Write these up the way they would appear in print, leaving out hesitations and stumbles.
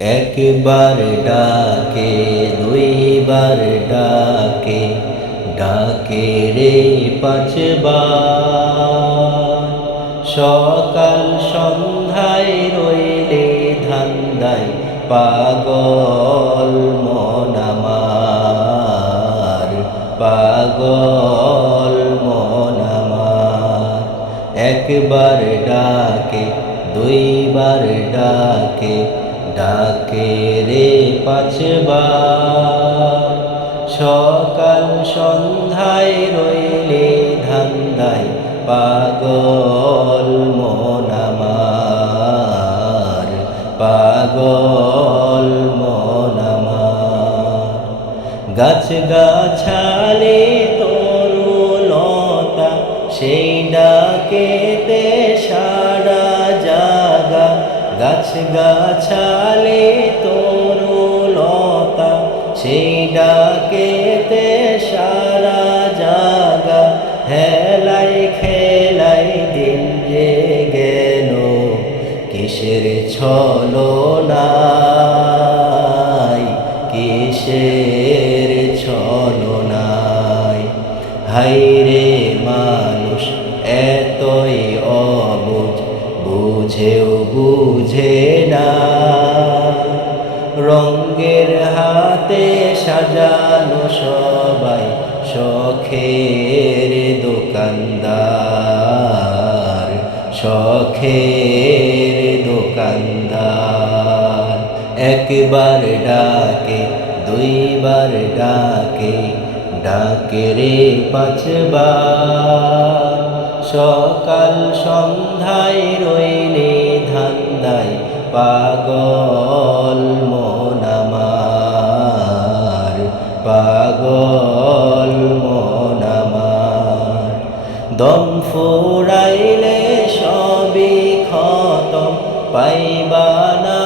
একবার ডাকে দুইবার ডাকে, ডাকে রে পাঁচবার। সকাল সন্ধ্যায় রইলে ধান্দায় পাগল মন আমার, পাগল মন আমার। একবার ডাকে দুইবার ডাকে, ডাকে রে পাঁচবার। সকাল সন্ধ্যায় রইলে ধান্দায় পাগল মন আমার, পাগল মন আমার। গাছ গাছালি তরুলতা সেই ডাকেতে সারা জাগা। গাছ গাছালি তরুলতা সেই ডাকেতে সারা জাগা। হেলাই খেলাই দিন যে গেল কিসের ছলনায়, কিসের ছলনায়। হায়রে মানুষ এতই অবুঝ, বুঝেও বুঝে না। রঙ্গের হাতে সাজানো সবাই শখের দোকানদার, শখের দোকানদার। একবার ডাকে দুইবার ডাকে, ডাকে রে পাঁচবার। সকাল সন্ধ্যায় রইলে ধান্দায় পাগল মন আমার, পাগল মন আমার। দম ফুরাইলে সবই খতম, পাইবা না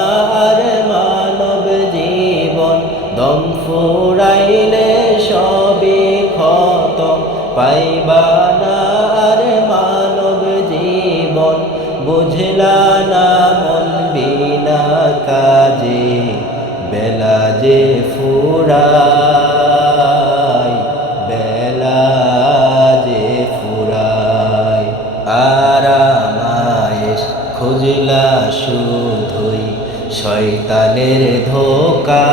আর মানব জীবন। দম ফুরাইলে সবই খতম, পাইবা না আর মানব জীবন। বুঝলা না মন বিনা কাজে বেলা যে ফুরায়, বেলা যে ফুরায়। আরামায়েশ খুঁজলা শুধুই শয়তানের ধোকা।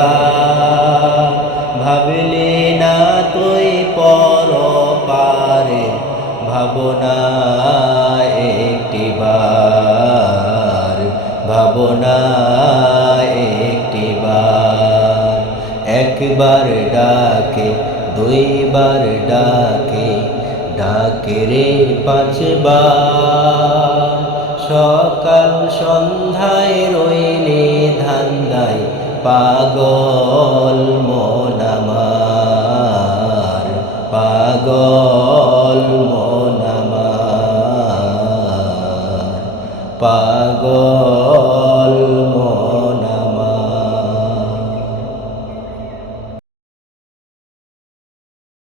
ভাবলি না তুই পরপারে, ভাবনা একটিবার, ভাবনা একটিবার। একবার ডাকে দুইবার ডাকে, ডাকে রে পাঁচবার। সকাল সন্ধ্যায় রইলে ধান্দায় পাগল মন আমার, পাগল মন আমার, পাগল।